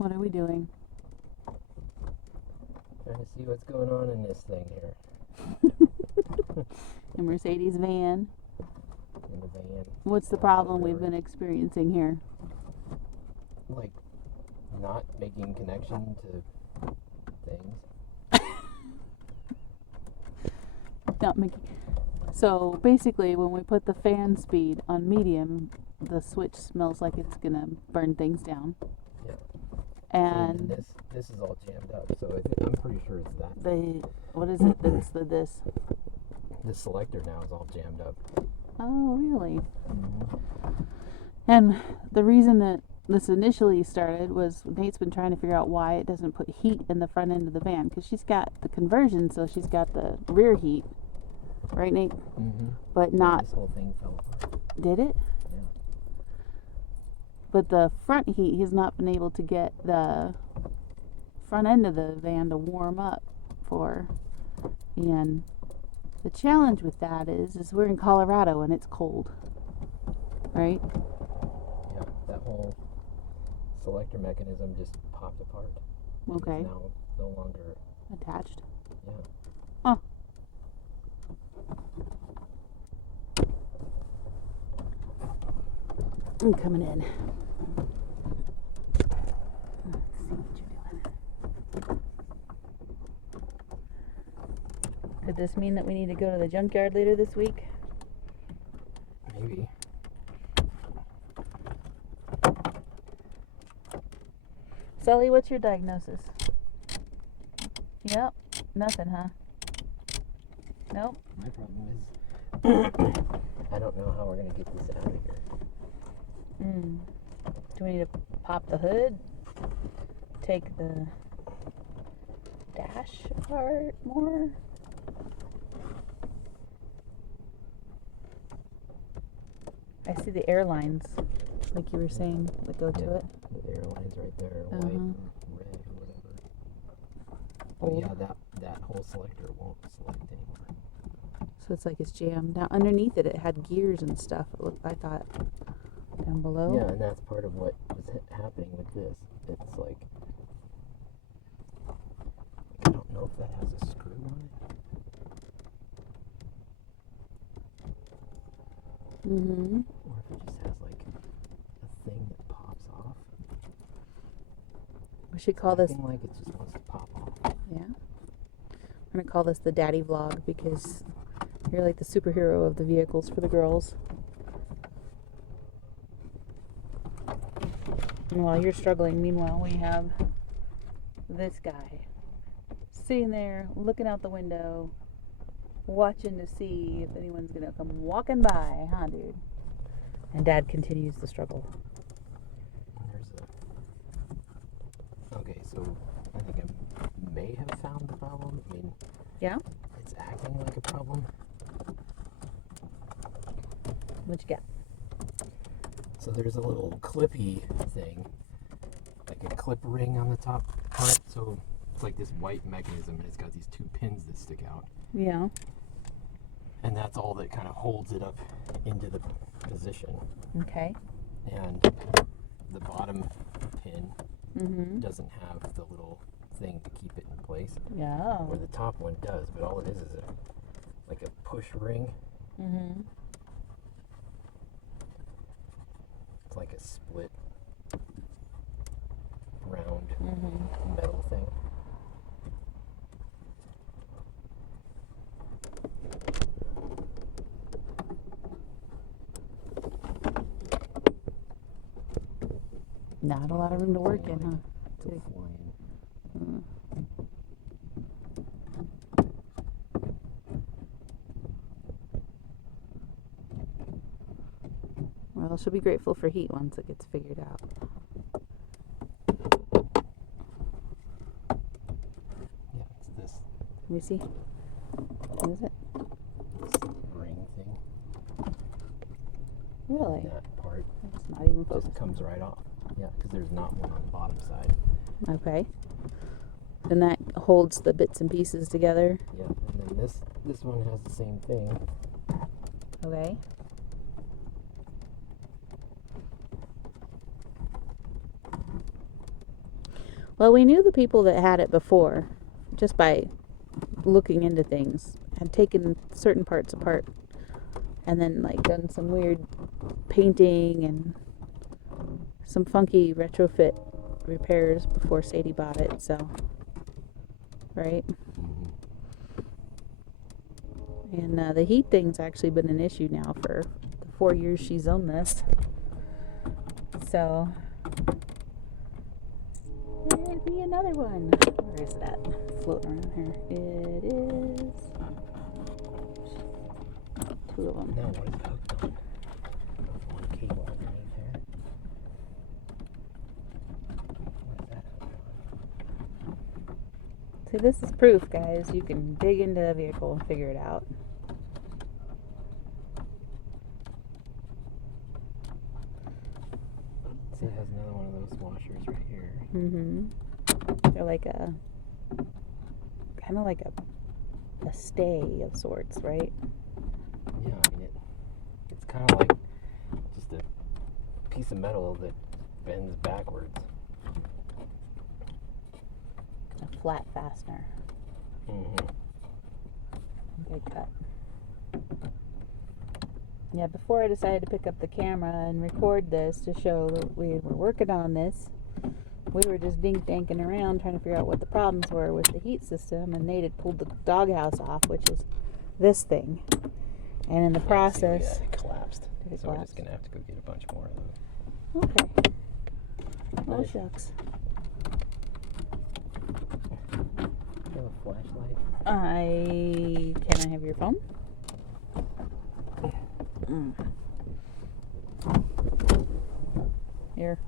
What are we doing? Trying to see what's going on in this thing here. A Mercedes van. In the van. What's the problem we've been experiencing here? Like, not making connection to things. Not making. So basically, when we put the fan speed on medium, the switch smells like it's gonna burn things down. Yeah. And this is all jammed up, so I'm pretty sure it's that. what is it? That's this. The selector now is all jammed up. Oh, really? Mm-hmm. And the reason that this initially started was Nate's been trying to figure out why it doesn't put heat in the front end of the van, because she's got the conversion, so she's got the rear heat, right, Nate? Mm-hmm. But not. This whole thing fell apart. Did it? Yeah. But the front heat, he's not been able to get the front end of the van to warm up for. And the challenge with that is we're in Colorado and it's cold, right? Yeah, that whole selector mechanism just popped apart. Okay. It's now no longer Attached. Yeah. Huh. I'm coming in. Let's see what you're doing. Could this mean that we need to go to the junkyard later this week? Maybe. Sully, what's your diagnosis? Yep. Nothing, huh? Nope. My problem is I don't know how we're going to get this out of here. Do we need to pop the hood? Take the dash apart more? I see the airlines, like you were saying, that go to it. The airline's right there, white and red or whatever. Old. Yeah, that whole selector won't select anymore. So it's like it's jammed. Now underneath it, it had gears and stuff. It looked, I thought, down below. Yeah, and that's part of what was happening with this. It's like, I don't know if that has a screw on it. Mm-hmm. Or if it just has like a thing that pops off. We should call this. Acting like it just wants to pop off. Yeah. We're gonna call this the daddy vlog because you're like the superhero of the vehicles for the girls. And while you're struggling, meanwhile, we have this guy sitting there looking out the window, watching to see if anyone's gonna come walking by, huh, dude? And Dad continues the struggle. Okay, so I think I may have found the problem. I mean, Yeah? it's acting like a problem. What you got? So there's a little clippy thing, like a clip ring on the top part. So it's like this white mechanism, and it's got these two pins that stick out. Yeah. And that's all that kind of holds it up into the position. Okay. And the bottom pin doesn't have the little thing to keep it in place. Yeah. Where the top one does, but all it is like a push ring. It's like a split round metal thing. Not a lot of room to work in, huh? It's flying. Well, she'll be grateful for heat once it gets figured out. Yeah, it's this Let me see. What is it? ring thing. Really? That part It's not even just focused. comes right off. Yeah, because there's not one on the bottom side. Okay. And that holds the bits and pieces together. Yeah, and then this one has the same thing. Okay. Well, we knew the people that had it before just by looking into things, had taken certain parts apart and then like done some weird painting and some funky retrofit repairs before Sadie bought it, so right. And the heat thing's actually been an issue now for the 4 years she's owned this. So there'd be another one. Where is that floating around here? It is 2 of them. No, what is it hooked on? One cable underneath here. What is that hooked on? See, this is proof, guys. You can dig into a vehicle and figure it out. See, it has another one of those washers right here. They're like a kind of like a stay of sorts, right? Yeah, I mean it's kind of like just a piece of metal that bends backwards. A flat fastener. Okay, cut. Yeah, before I decided to pick up the camera and record this to show that we were working on this, we were just dink-danking around trying to figure out what the problems were with the heat system, and Nate had pulled the doghouse off, which is this thing. And in the process... See, it collapsed. Did it so collapse? we're just going to have to go get a bunch more of those. Okay. Oh, Nice. shucks. Do you have a flashlight? Can I have your phone? Here.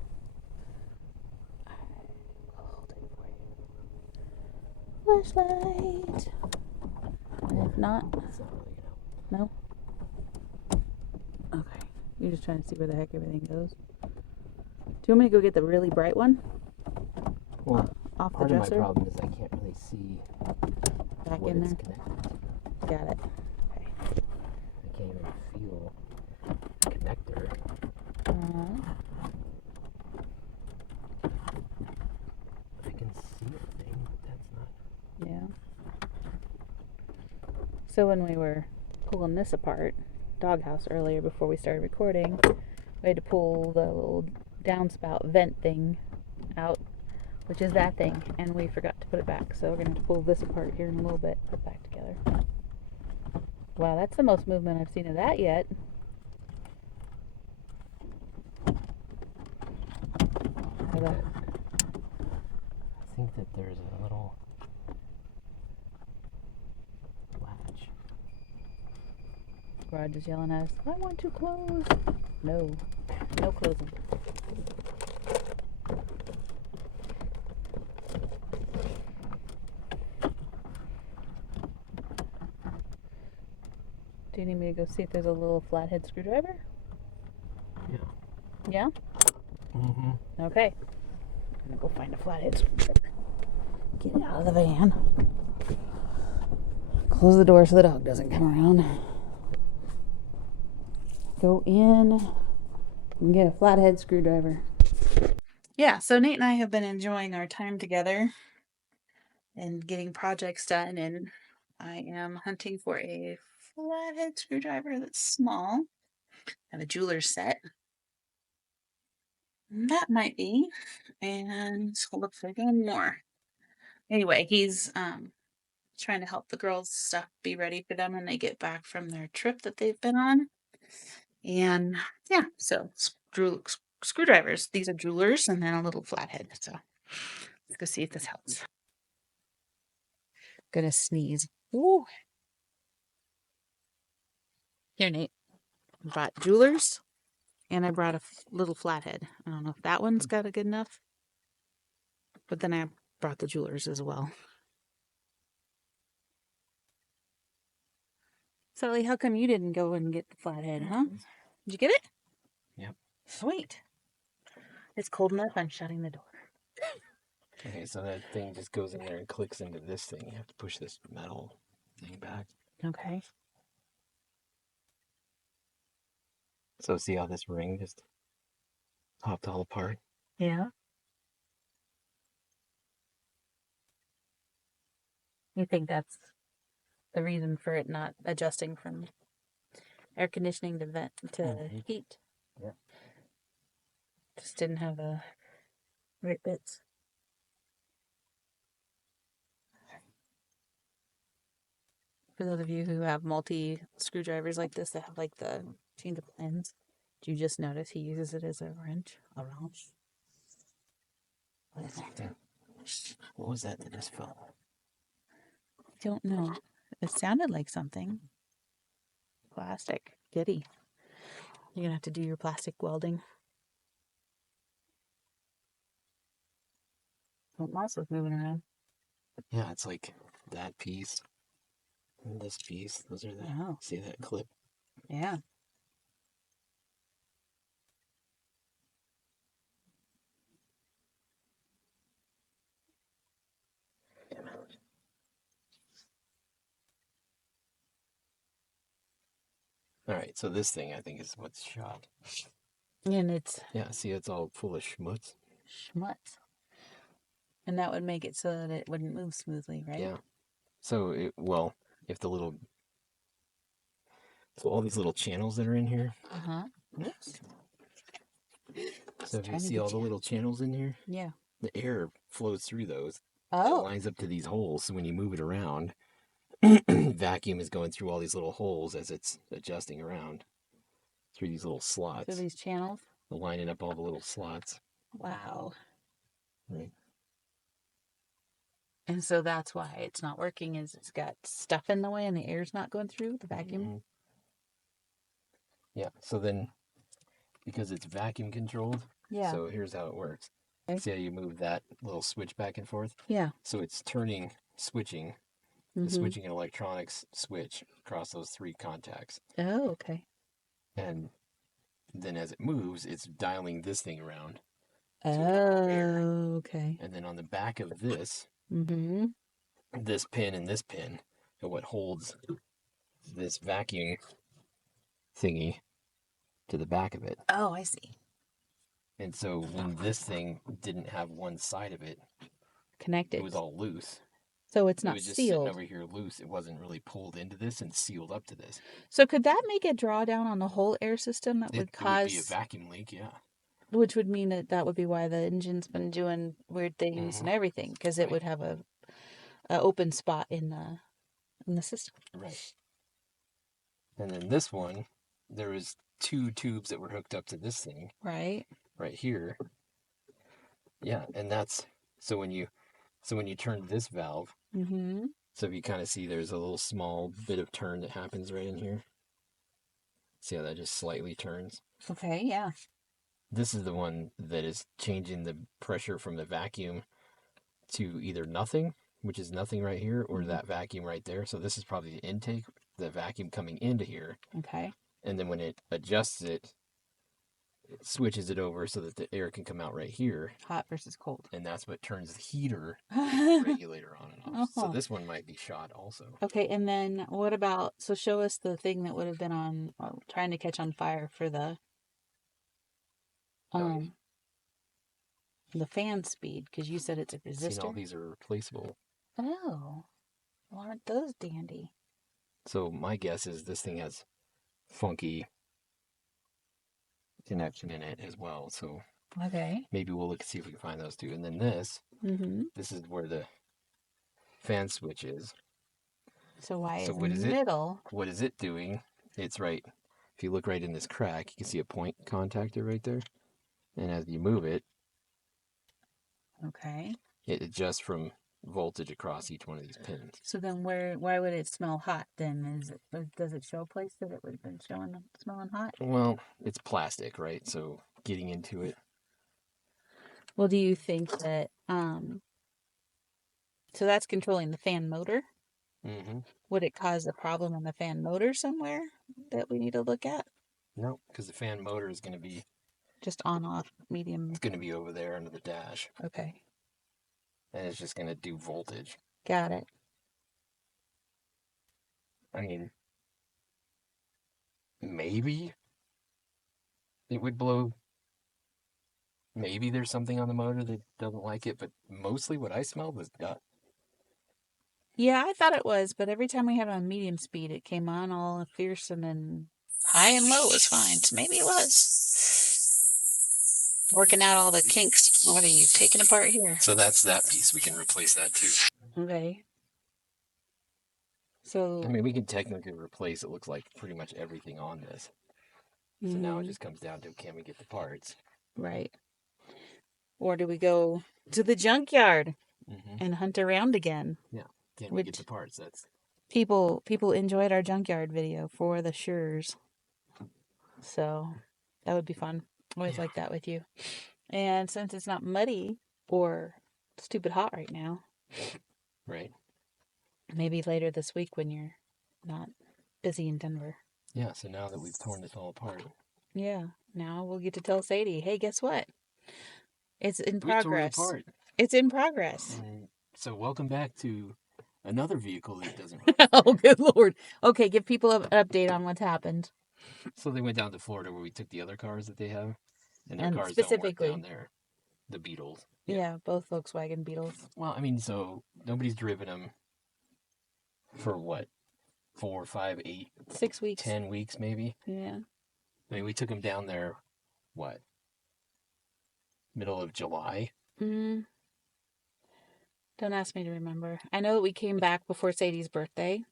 I'll hold it for you. Flashlight. And if not, It's not really gonna help. no? Okay. You're just trying to see where the heck everything goes. Do you want me to go get the really bright one? Well, Off the part of my dresser? problem is I can't really see Back what in it's there? connected to. Got it. Okay. I can't even feel the connector. I can see a thing, but that's not... Yeah. So when we were pulling this apart, doghouse earlier before we started recording, we had to pull the little downspout vent thing out, which is that thing, and we forgot to put it back. So we're gonna have to pull this apart here in a little bit, put it back together. Wow, that's the most movement I've seen of that yet. I think that there's a little latch. Rod is yelling at us, I want to close. No. No closing. Do you need me to go see if there's a little flathead screwdriver? Yeah. Yeah? Okay. I'm gonna go find a flathead screwdriver. Get it out of the van. Close the door so the dog doesn't come around. Go in and get a flathead screwdriver. Yeah, so Nate and I have been enjoying our time together and getting projects done, and I am hunting for a flathead screwdriver that's small. I have a jeweler's set. That might be. And it looks like one more. Anyway, he's trying to help the girls' stuff be ready for them when they get back from their trip that they've been on. And yeah, so screwdrivers. These are jewelers, and then a little flathead. So let's go see if this helps. Gonna sneeze. Ooh. Here, Nate. I brought jewelers, and I brought a little flathead. I don't know if that one's got a good enough, but then I brought the jewelers as well. Sully, how come you didn't go and get the flathead, huh? Did you get it? Yep. Sweet. It's cold enough. I'm shutting the door. Okay, so that thing just goes in there and clicks into this thing. You have to push this metal thing back. Okay. So see how this ring just popped all apart? Yeah. You think that's the reason for it not adjusting from air conditioning to vent to Mhm. heat? Yeah. Just didn't have the right bits. For those of you who have multi screwdrivers like this that have like the changeable ends, do you just notice he uses it as a wrench? A wrench? What is that? What was that just fell? I don't know. It sounded like something. Plastic. Goody. You're gonna have to do your plastic welding. Oh, mouse was moving around. Yeah, it's like that piece and this piece. Those are the. Oh. See that clip? Yeah. All right, so this thing I think is what's shot. And it's Yeah, see, it's all full of schmutz. schmutz. And that would make it so that it wouldn't move smoothly, right? Yeah. So well, if the little, so all these little channels that are in here. Uh-huh. Whoops. So if you Trying to see get all the you. little channels in here, Yeah. the air flows through those. It Oh. lines up to these holes. So when you move it around, vacuum is going through all these little holes as it's adjusting around through these little slots. So these channels. Lining up all the little slots. Wow. Right. And so that's why it's not working is it's got stuff in the way and the air's not going through the vacuum. Mhm. Yeah. So then, because it's vacuum controlled, Yeah. so here's how it works. Okay. See how you move that little switch back and forth? Yeah. So it's turning, switching, the switching and electronics switch across those three contacts. Oh, okay. And then as it moves, it's dialing this thing around. Oh, okay. And then on the back of this, Mm-hmm. this pin and this pin are what holds this vacuum thingy to the back of it. Oh, I see. And so when this thing didn't have one side of it, Connected. it was all loose. So it's It not was just sitting sealed. over here loose. It wasn't really pulled into this and sealed up to this. So could that make a drawdown on the whole air system that would It would be a cause, vacuum leak, yeah. which would mean that that would be why the engine's been doing weird things and everything, because it Right. would have a open spot in the system. Right. And then this one, there was two tubes that were hooked up to this thing Right. right here. Yeah, and that's so when you turn this valve, Mm-hmm. so if you kind of see there's a little small bit of turn that happens right in here. See how that just slightly turns? Okay, yeah. This is the one that is changing the pressure from the vacuum to either nothing, which is nothing right here, or that vacuum right there. So this is probably the intake, the vacuum coming into here. Okay. And then when it adjusts it, it switches it over so that the air can come out right here. Hot versus cold. And that's what turns the heater regulator on and off. So Oh. this one might be shot also. Okay, and then what about, so show us the thing that would have been on, trying to catch on fire for the, Oh, yeah. the fan speed, because you said it's a See, all resistor. these are replaceable. Oh, well, aren't those dandy? So my guess is this thing has funky connection in it as well. So Okay. maybe we'll look and see if we can find those two. And then this is where the fan switch is. So why So is what is it? middle? What is it doing? It's right. If you look right in this crack, you can see a point contactor right there. And as you move it, Okay. it adjusts from voltage across each one of these pins. So then why would it smell hot then? Does it show a place that it would have been smelling hot? Well, it's plastic, right? So getting into it. Well, do you think that, so that's controlling the fan motor? Mm-hmm. Would it cause a problem in the fan motor somewhere that we need to look at? No, because the fan motor is going to be, Just on, off, medium. it's going to be over there under the dash. Okay. And it's just going to do voltage. Got it. I mean, maybe it would blow. Maybe there's something on the motor that doesn't like it, but mostly what I smelled was dust. Yeah, I thought it was, but every time we had it on medium speed, it came on all fierce and then high and low was fine. So maybe it was working out all the kinks. What are you taking apart here? So that's that piece. We can replace that too. Okay. So I mean, we can technically replace, it looks like, pretty much everything on this. So now it just comes down to, can we get the parts? right. Or do we go to the junkyard Mm-hmm. and hunt around again? Can we get the parts? That's People enjoyed our junkyard video for the Shures. So that would be fun. Always like that with you. And since it's not muddy or stupid hot right now, right. maybe later this week when you're not busy in Denver. Yeah, so now that we've torn this all apart, Yeah. Now we'll get to tell Sadie, hey, guess what? It's in we tore it progress. apart. It's in progress. And so welcome back to another vehicle that doesn't run. Oh, good Lord. Okay, give people an update on what's happened. So they went down to Florida where we took the other cars that they have, and their And cars specifically- don't work down there. The Beetles. Yeah, both Volkswagen Beetles. Well, I mean, so nobody's driven them for what? 4, 5, 8, 6 weeks. 10 weeks maybe. Yeah. I mean, we took them down there, what? Middle of July. Mm. Don't ask me to remember. I know that we came back before Sadie's birthday,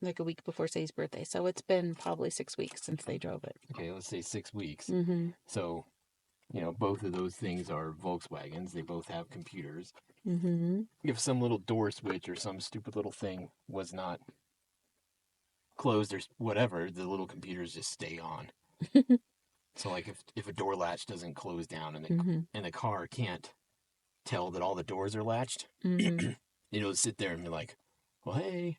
like a week before Sadie's birthday. So it's been probably 6 weeks since they drove it. Okay, let's say 6 weeks. Mm-hmm. So, you know, both of those things are Volkswagens. They both have computers. Mm-hmm. If some little door switch or some stupid little thing was not closed or whatever, the little computers just stay on. So, like, if a door latch doesn't close down and the car can't tell that all the doors are latched, Mm-hmm. it'll sit there and be like, well, hey,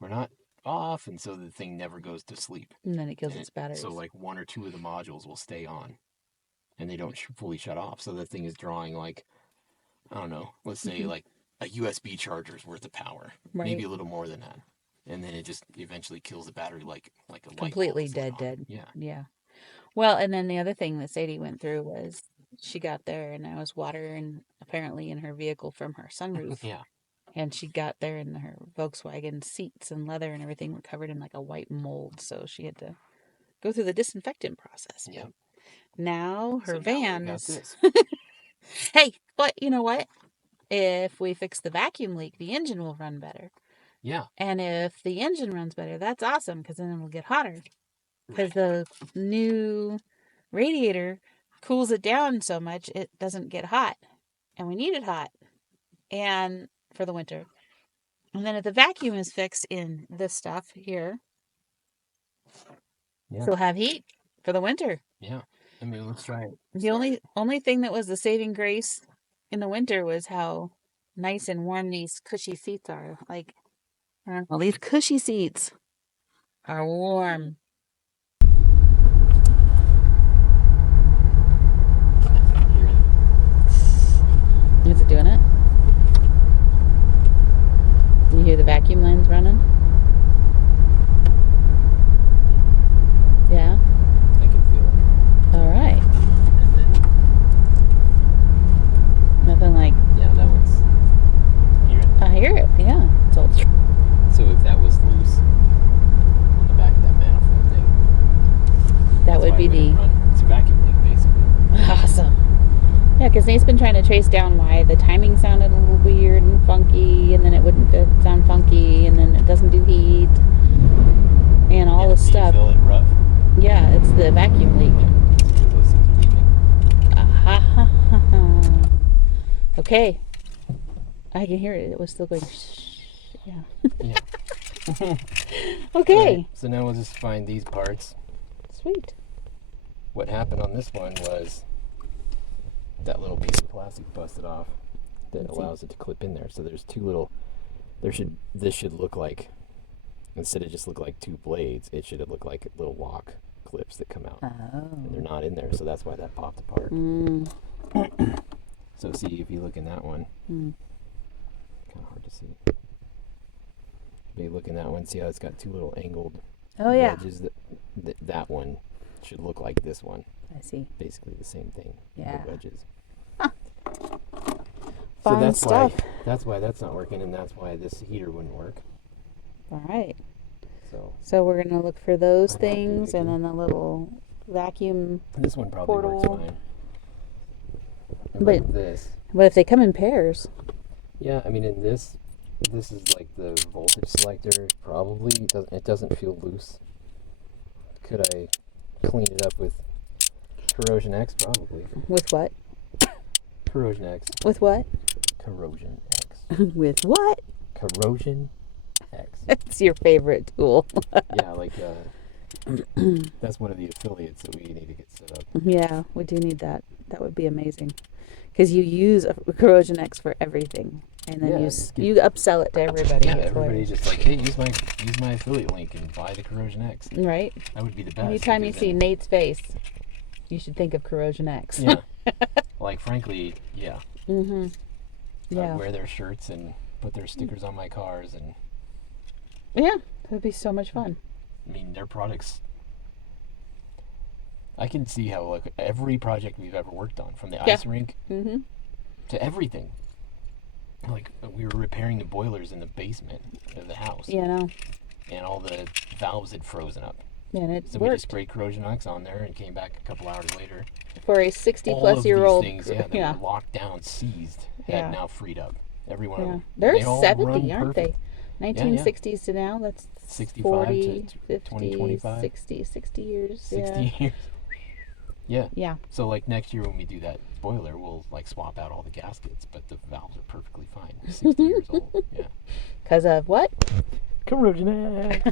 we're not off. And so the thing never goes to sleep. And then it kills its batteries. So, like, 1 or 2 of the modules will stay on and they don't fully shut off. So the thing is drawing, like, I don't know, let's say like a USB charger's worth of power, maybe a little more than that. And then it just eventually kills the battery like a light bulb completely is lit dead. on. Yeah. Yeah. Well, and then the other thing that Sadie went through was she got there and there was water and apparently in her vehicle from her sunroof. Yeah. And she got there and her Volkswagen seats and leather and everything were covered in like a white mold. So she had to go through the disinfectant process. Yeah. Now her So now van we got is. this. Hey, but you know what? If we fix the vacuum leak, the engine will run better. Yeah. And if the engine runs better, that's awesome because then it'll get hotter. Because the new radiator cools it down so much it doesn't get hot. And we need it hot. And for the winter. And then if the vacuum is fixed in this stuff here, she'll have heat for the winter. Yeah. I mean, let's try it. The only thing that was the saving grace in the winter was how nice and warm these cushy seats are. Like, I don't know, these cushy seats are warm. Is it doing it? You hear the vacuum lines running? Yeah. I can feel it. All right. And then, Nothing like. yeah, that one's. Hear it? I hear it. Yeah. It's all. So if that was loose on the back of that manifold thing, That would be the. It's a vacuum leak, basically. Awesome. Yeah, because Nate's been trying to trace down why the timing sounded a little weird and funky, and then it wouldn't sound funky, and then it doesn't do heat, and all this Do you stuff. feel it rough? Yeah, it's the vacuum leak. Those things are leaking. Okay. I can hear it. It was still going. Shh. Yeah. Yeah. Okay. Right, so now we'll just find these parts. Sweet. What happened on this one was that little piece of plastic busted off that allows it to clip in there. So there's 2 little. This should look like, instead of just look like 2 blades, it should look like little lock clips that come out. And they're not in there, so that's why that popped apart. So see, if you look in that one, kind of hard to see. If you look in that one, see how it's got 2 little angled wedges? That one should look like this one. I see. Basically the same thing. Yeah. The wedges. Huh. So Fun that's stuff. why that's why that's not working, and that's why this heater wouldn't work. All right. So So we're going to look for those I'd have to things make and it. then the little vacuum. this one probably Portal. works fine. And But- like this, But if they come in pairs, yeah, I mean, in this is like the voltage selector. Probably it doesn't feel loose. Could I clean it up with Corrosion X? Probably. with what? Corrosion X. With what? Corrosion X. With what? Corrosion X. It's your favorite tool. Yeah, like that's one of the affiliates that we need to get set up. Yeah, we do need that. That would be amazing. Because you use a Corrosion X for everything. And then Yeah, you just get- you upsell it to everybody. Yeah, It's everybody's hilarious. just like, hey, use my affiliate link and buy the Corrosion X. Right? That would be the best. Anytime you because see then- Nate's face, you should think of Corrosion X. yeah, like frankly, yeah, Mm-hmm. Yeah. I'd wear their shirts and put their stickers on my cars, and Yeah. That would be so much fun. I mean their products. I can see how like every project we've ever worked on, from the Yeah. ice rink Mm-hmm. to everything. Like we were repairing the boilers in the basement of the house, You know. and all the valves had frozen up. And it So we just worked sprayed Corrosion X on there and came back a couple hours later. for a 60 All plus of year these old. things, yeah, that Yeah. were locked down, seized, Yeah. had now freed up. Every one of Yeah. them. They're They all 70, run aren't perfect. they? 1960s to now. That's 65 40, to 50, 2025. 60 years. 60 years. Yeah. Yeah. So like next year when we do that boiler, we'll like swap out all the gaskets, but the valves are perfectly fine. 60 years old. Yeah. Because of what? Corrosion X.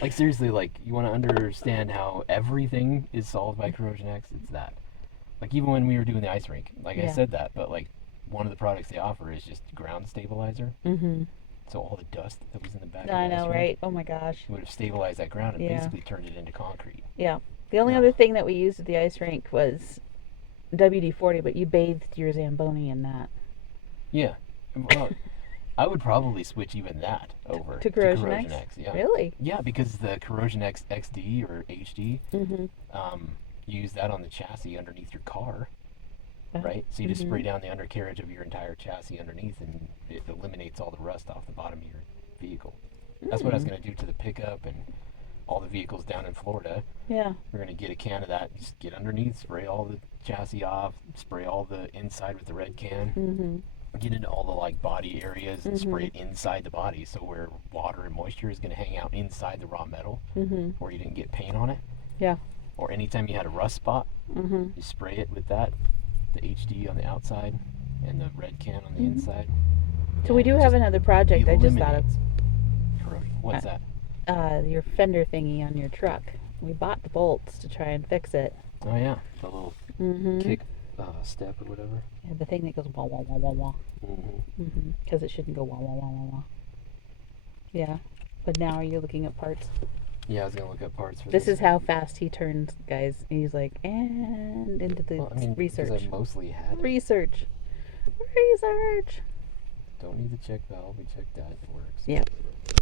Like seriously, like you want to understand how everything is solved by Corrosion X? It's that. Like even when we were doing the ice rink, like I Yeah. said that, but like one of the products they offer is just ground stabilizer. Mm-hmm. So all the dust that was in the back I of the ice know, rink right? Oh my gosh. would have stabilized that ground and Yeah. basically turned it into concrete. Yeah. The only Yeah. other thing that we used at the ice rink was WD-40, but you bathed your Zamboni in that. Yeah. Well, I would probably switch even that over To Corrosion X? X. Yeah. Really? Yeah, because the Corrosion X XD or HD, Mm-hmm. you use that on the chassis underneath your car, Uh-huh. right? So you just Mhm. spray down the undercarriage of your entire chassis underneath, and it eliminates all the rust off the bottom of your vehicle. That's what I was going to do to the pickup and all the vehicles down in Florida. Yeah. We're going to get a can of that, just get underneath, spray all the chassis off, spray all the inside with the red can, Mm-hmm. get into all the like body areas and spray Mhm. it inside the body, so where water and moisture is going to hang out inside the raw metal, Mm-hmm. where you didn't get paint on it. Yeah. Or anytime you had a rust spot, Mm-hmm. you spray it with that, the HD on the outside and the red can on the Mhm. inside. So we do have another project I just thought of. Eliminates corrosion. What's that? Your fender thingy on your truck. We bought the bolts to try and fix it. Oh yeah, the little Mm-hmm. kick step or whatever. Yeah, the thing that goes wah wah wah wah wah. Mm-hmm. Because it shouldn't go wah wah wah wah wah. Yeah. But now are you looking at parts? Yeah, I was gonna look up parts for This is how fast he turns, guys. He's like, and into the Well, I mean, because research. I mostly had it. Research. Research. Don't need the check valve. We checked that. It works. Yeah.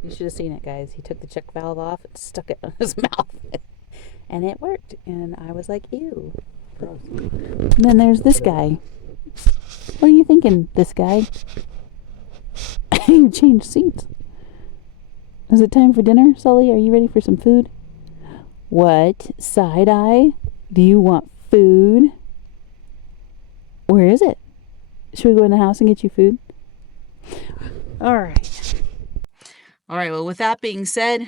You should have seen it, guys. He took the check valve off and stuck it in his mouth. And it worked. And I was like, ew. Gross. And then there's this guy. What are you thinking, this guy? You changed seats. Is it time for dinner, Sully? Are you ready for some food? What? Side eye? Do you want food? Where is it? Should we go in the house and get you food? All right. All right. Well, with that being said,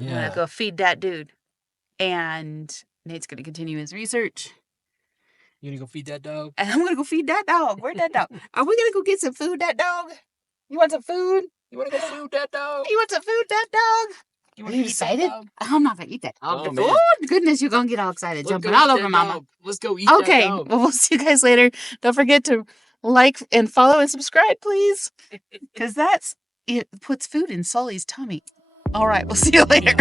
I'm going to go feed that dude. And Nate's going to continue his research. You gonna go feed that dog? And I'm going to go feed that dog. Where'd that dog? Are we going to go get some food, that dog? You want some food? You wanna go feed that dog? You want some food, that dog? You Are wanna you eat that excited? dog? I'm not going to eat that dog. Oh, man. Oh, goodness, you're going to get all excited, Let's jumping go all eat over that Mama. dog. Let's go eat Okay, that dog. well, we'll see you guys later. Don't forget to like and follow and subscribe, please. Because it puts food in Sully's tummy. All right, we'll see you later.